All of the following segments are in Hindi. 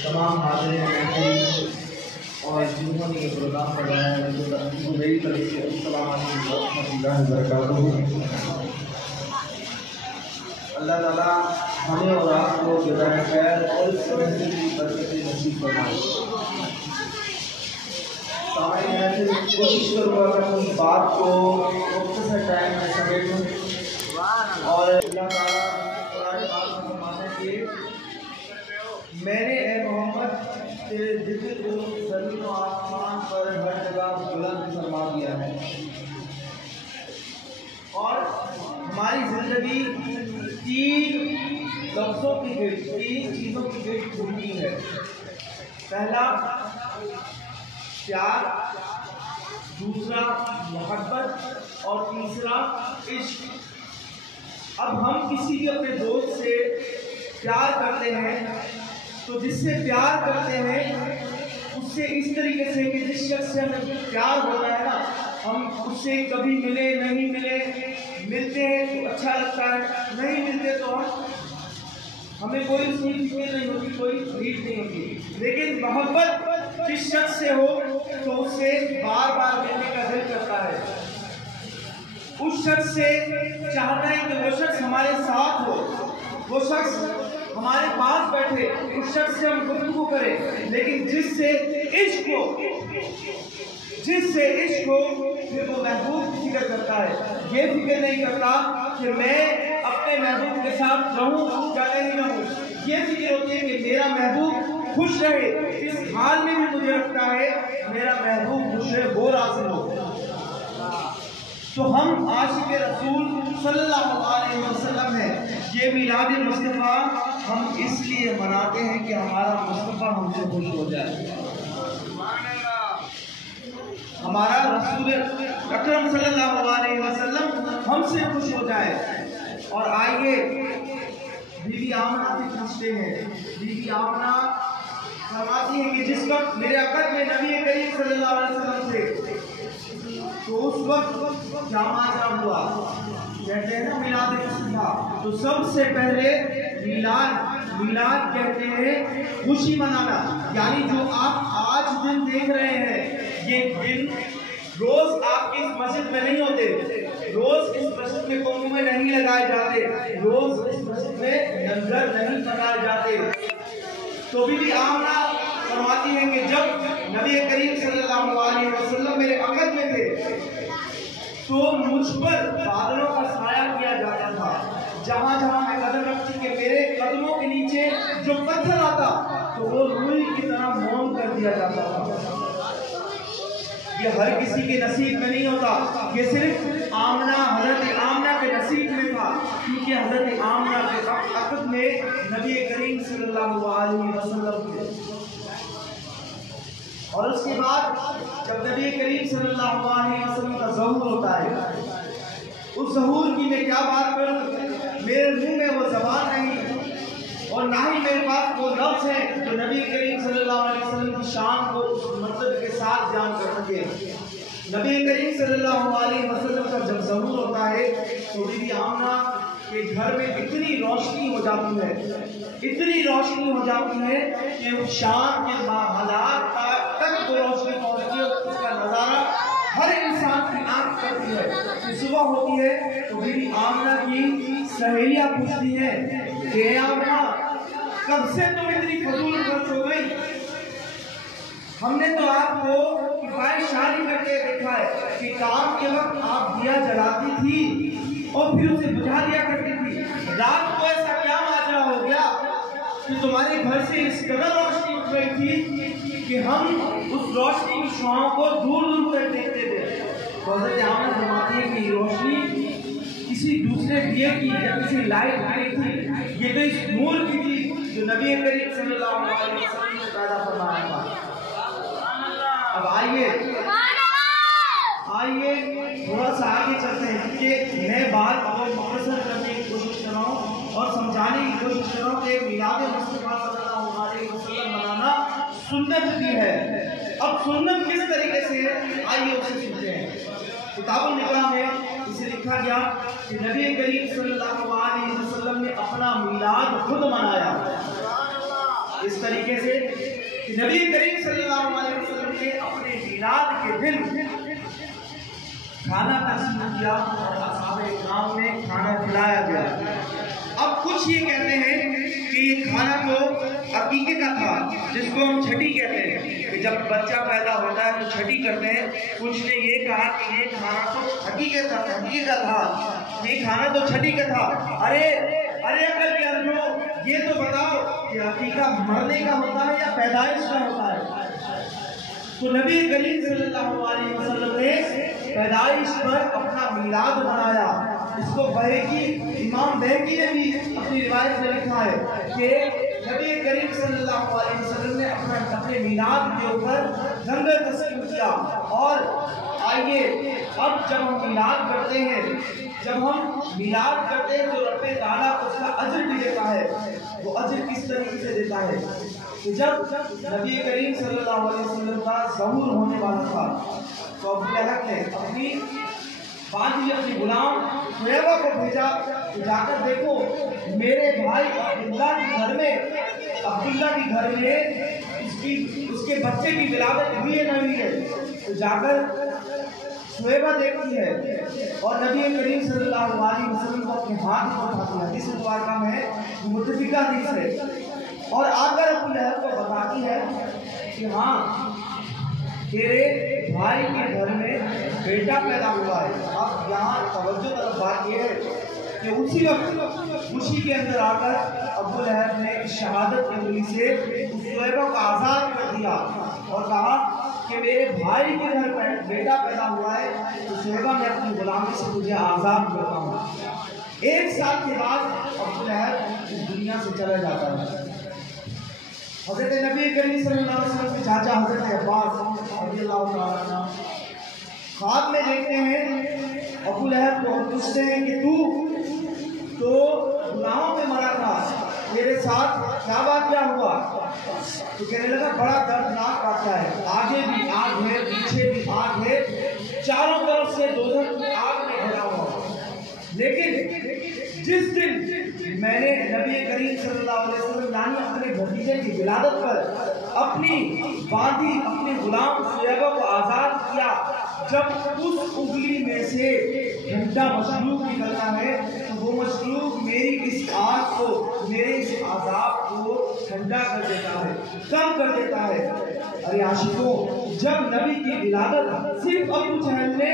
तमाम हाज़िरीन और जिन्होंने प्रोग्राम करवाया है उनको मेरी तरफ से अस्सलाम वालेकुम। अल्लाह ताला हमें और आपको जज़ाए खैर और इस महफिल की बरकतें नसीब फरमाए। कोशिश करूँगा कि अपनी बात को मुख्तसर टाइम में समेटूँ और अल्लाह ताला कुरान पाक में फरमाता है कि मैंने ए मोहम्मद तेरे ज़िक्र को ज़मीन और आसमान पर हर जगह बुलंद फरमा दिया है। और हमारी ज़िंदगी तीन लफ्ज़ों की गिरद, तीन चीज़ों की गिरद घूमती है। पहला प्यार, दूसरा मोहब्बत और तीसरा इश्क। अब हम किसी भी अपने दोस्त से प्यार करते हैं तो जिससे प्यार करते हैं उससे इस तरीके से कि जिस शख्स से हमें प्यार होता है ना, हम उससे कभी मिले नहीं मिले, मिलते हैं तो अच्छा लगता है, नहीं मिलते तो हमें कोई उसकी फिक्र नहीं होती, कोई नीड नहीं होती। लेकिन मोहब्बत जिस शख्स से हो तो उससे बार बार मिलने का दिल करता है, उस शख्स से चाहता है कि वो शख्स हमारे साथ हो, वो शख्स हमारे पास बैठे, उस शख्स से हम गुफ्तगू करें। लेकिन जिससे इश्क हो फिर वो महबूब की फिक्र करता है, ये फिक्र नहीं करता कि मैं अपने महबूब के साथ रहूं या नहीं रहूं। ये फिक्र होती है कि मेरा महबूब खुश रहे, इस हाल में भी मुझे लगता है मेरा महबूब खुश रहे, वो राज़ी हो। तो हम आशिक़ रसूल सल्लल्लाहु अलैहि वसल्लम हैं। ये मिलाद मुस्तफ़ा हम इसलिए मनाते हैं कि हमारा मुस्तफ़ा हमसे खुश हो जाए, हमारा रसूल अकरम सल्लल्लाहु अलैहि वसल्लम हमसे खुश हो जाए। और आइए बीबी आमना से पूछते हैं। बीबी आमना फरमाती हैं कि जिस वक्त मेरे अक़द में नबी करीम सल्लल्लाहु अलैहि वसल्लम थे तो उस वक्त जामाजा हुआ, कहते हैं ना मिलाद मुस्तफ़ा। तो सबसे पहले मिलाद कहते हैं खुशी मनाना, यानी जो आप आज दिन देख रहे हैं, ये दिन रोज आपकी इस मस्जिद में नहीं होते, रोज इस मस्जिद में कोने में नहीं लगाए जाते, रोज इस मस्जिद में लंगर नहीं पकाए जाते। तो बीबी आमना फरमाती हैं कि जब नबी करीम सल्लल्लाहु अलैहि वसल्लम मेरे अक़द में थे तो मुझ पर बादलों का साया किया जाता था। जहाँ जहाँ मैं कदम रखती कि मेरे कदमों के नीचे जो पत्थर आता तो वो रुई की तरह मौन कर दिया जाता था। ये हर किसी के नसीब में नहीं होता, ये सिर्फ हज़रत आमना के नसीब में था, क्योंकि हज़रत आमना के अक़द में नबी करीम सल्लल्लाहु अलैहि वसल्लम थे। और उसके बाद जब नबी करीम सल्लल्लाहु अलैहि वसल्लम का ज़हूर होता है, उस ज़हूर की मैं क्या बात करूँ, मेरे मुँह में वो ज़बान नहीं और ना ही मेरे पास वो लफ्ज़ है तो नबी करीम सल्लल्लाहु अलैहि वसल्लम की शान को उस मतलब के साथ बयान कर सके। नबी करीम सल्लल्लाहु अलैहि वसल्लम का जब ज़हूर होता है तो बीबी आमना के घर में इतनी रोशनी हो जाती है, इतनी रोशनी हो जाती है कि शाम के हालात तक वो रोशनी पहुँचती है, उसका नज़ारा हर इंसान की आँख करती है। सुबह होती है तो बीबी आमना की सहेलियाँ पूछती हैं कि आमना कब से तुम इतनी फजूल खर्च हो गई, हमने तो आपको किफायत शादी करके देखा है कि काम के वक्त आप दिया जलाती थी और फिर उसे बुझा दिया करती थी। रात को ऐसा क्या माजरा हो गया कि तुम्हारे घर से इस कदर रोशनी उठ गई थी कि हम उस रोशनी की शुआओं को दूर दूर तक देखते थे। तो हज़रत आमना फरमाती है कि रोशनी किसी दूसरे दिए की या किसी लाइट की थी, ये तो इस नूर की थी जो नबी करीम सल्लल्लाहु अलैहि वसल्लम ने पैदा फरमाया था। अब आइए थोड़ा सा आगे चलते हैं, क्योंकि मैं बात को मुख्तसर करने की कोशिश कर रहा हूँ और समझाने की कोशिश कर रहा हूँ कि मिलाद मुस्तफ़ा सल्लल्लाहु अलैहि वसल्लम मनाना सुन्नत भी है। अब सुन्नत किस तरीके से है, आइए किताबुल निकाह में इसे लिखा गया कि नबी करीम सल्लल्लाहु अलैहि वसल्लम ने अपना मीलाद खुद मनाया इस तरीके से कि नबी करीम सल्लल्लाहु अलैहि वसल्लम ने अपने मीलाद के दिन खाना तकसीम किया और असहाबे इकराम ने खाना खिलाया गया। अब कुछ ये कहते हैं कि ये खाना तो अकीके का था, जिसको हम छठी कहते हैं कि जब बच्चा पैदा होता है तो छठी करते हैं। कुछ ने ये कहा कि ये खाना तो हकीकत था, ये खाना तो छठी का था। अरे अकल के अंदर ये तो बताओ कि हकीका मरने का होता है या पैदाइश का होता है? तो नबी करीम सल्लल्लाहु अलैहि वसल्लम ने पैदाइश पर अपना मीलाद मनाया। इसको इमाम बहकी ने भी अपनी रिवायत में लिखा है कि नबी करीम सल्लल्लाहु अलैहि वसल्लम ने अपने मीलाद के ऊपर लंगर तस्लीम किया। और आइए अब जब हम मीलाद करते हैं तो रब्बे ताला उसका अजर भी देता है। वो अजर किस तरीके से देता है कि जब नबी करीम सल्लल्लाहु अलैहि वसल्लम का ज़हूर होने वाला था तो अबू लहब ने अपनी गुलाम शुएबा को भेजा कि जाकर देखो मेरे भाई अब्दुल्ला के घर में उसके बच्चे की विलादत हुई है नहीं है। तो जाकर शुएबा देखती है और नबी करीम सल्लल्लाहु अलैहि वसल्लम को अपने हाथ में उठाती है। हदीस मुबारका में मुतफिका हदीस है। और आकर अबू लहब को बताती है कि हाँ तेरे भाई के घर में बेटा पैदा हुआ है। अब यहाँ तवज्जो तरफ बात यह है कि उसी वक्त खुशी के अंदर आकर अबू लहब ने शहादत की उंगली से उस शुएबा को आज़ाद कर दिया और कहा कि मेरे भाई के घर पर बेटा पैदा हुआ है तो शुएबा मैं अपनी गुलामी से तुझे आज़ाद करता हूँ। 1 साल के बाद अबू लहब इस दुनिया से चला जाता है। हज़रत नबी करीम सल्लल्लाहु अलैहि वसल्लम के चाचा हज़रत अब्बास रज़ियल्लाहु ताला अन्हु ख्वाब में देखते हैं अबू लहब को पूछते हैं कि तू तो गुनाहों में मरा था, मेरे साथ क्या वाक़या हुआ? तो कहने लगा बड़ा दर्दनाक वाक़या है, आगे भी आग है पीछे भी आग है, चारों तरफ से दोज़ख की आग में घिरा हुआ। लेकिन जिस दिन मैंने नबी करीम सल्लल्लाहु अलैहि वसल्लम यानी अपने भतीजे की विलादत पर अपने गुलाम शुएबा को आज़ाद किया, जब उस उंगली में से ठंडा मशरूब निकलता है तो वो मशरूब मेरी इस आग को, मेरे इस आज़ाब को ठंडा कर देता है, कम कर देता है। अरे आशिकों, जब नबी की विलादत सिर्फ अबू जहल ने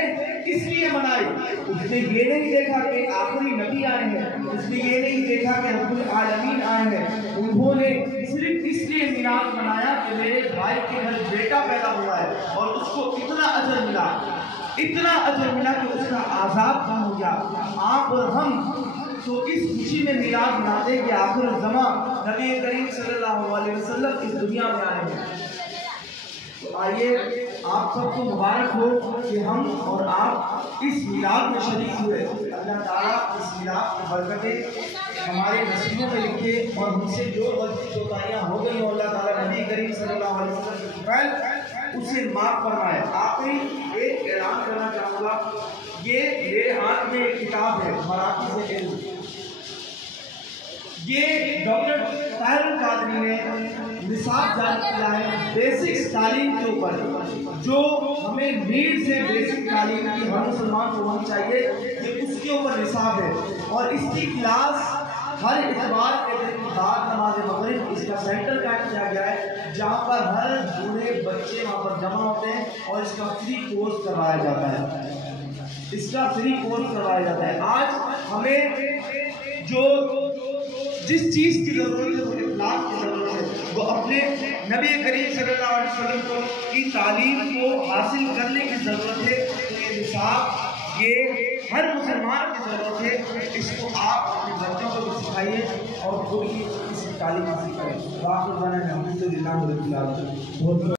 इसलिए मनाई, उसने ये नहीं देखा कि आखिरी नबी आए हैं, उसने ये नहीं देखा कि रब्बुल आलमीन आए हैं। उन्होंने सिर्फ इसलिए मिलाद मनाया कि मेरे भाई के घर बेटा पैदा हुआ है और उसको इतना अजर मिला कि उसका आज़ाब कम हो गया। आप और हम तो इस खुशी में मिलाद मनाते हैं कि आखिर ज़मा नबी करीम सल्लल्लाहु अलैहि वसल्लम इस दुनिया में आए हैं। तो आइए आप सबको मुबारक हो कि हम और आप इस मिलाद में शरीक हुए। अल्लाह ताला इस मिलाद की बरकतें हमारे नसीबों में लिखे और हमसे जो गलती कोताहियाँ हो गई हो अल्लाह ताला नबी करीम सल्लल्लाहु अलैहि वसल्लम की फैल उसे माफ़ फरमाए। आखिरी एक ऐलान करना चाहूँगा, ये मेरे हाथ में एक किताब है मराठी से इल्म, ये डॉक्टर ताहिरुल कादरी ने निसाब जारी किया है बेसिक तालीम के ऊपर, जो हमें नीड से बेसिक तालीम की हर मुसलमान को होनी चाहिए, ये उसके ऊपर निसाब है। और इसकी क्लास हर इतवार के दिन बाद नमाज मगरिब इसका सेंटर कायम किया गया है, जहाँ पर हर बूढ़े बच्चे वहाँ पर जमा होते हैं और इसका फ्री कोर्स करवाया जाता है। आज हमें जिस चीज़ की ज़रूरत है, वो इखलास की ज़रूरत है, वो अपने नबी करीम सल्लल्लाहु अलैहि वसल्लम की तालीम को हासिल करने की ज़रूरत है। तो ये निसाब ये हर मुसलमान की ज़रूरत है। इसको आप अपने बच्चों को भी सिखाइए और खुद ही इसकी तालीम हासिल करें।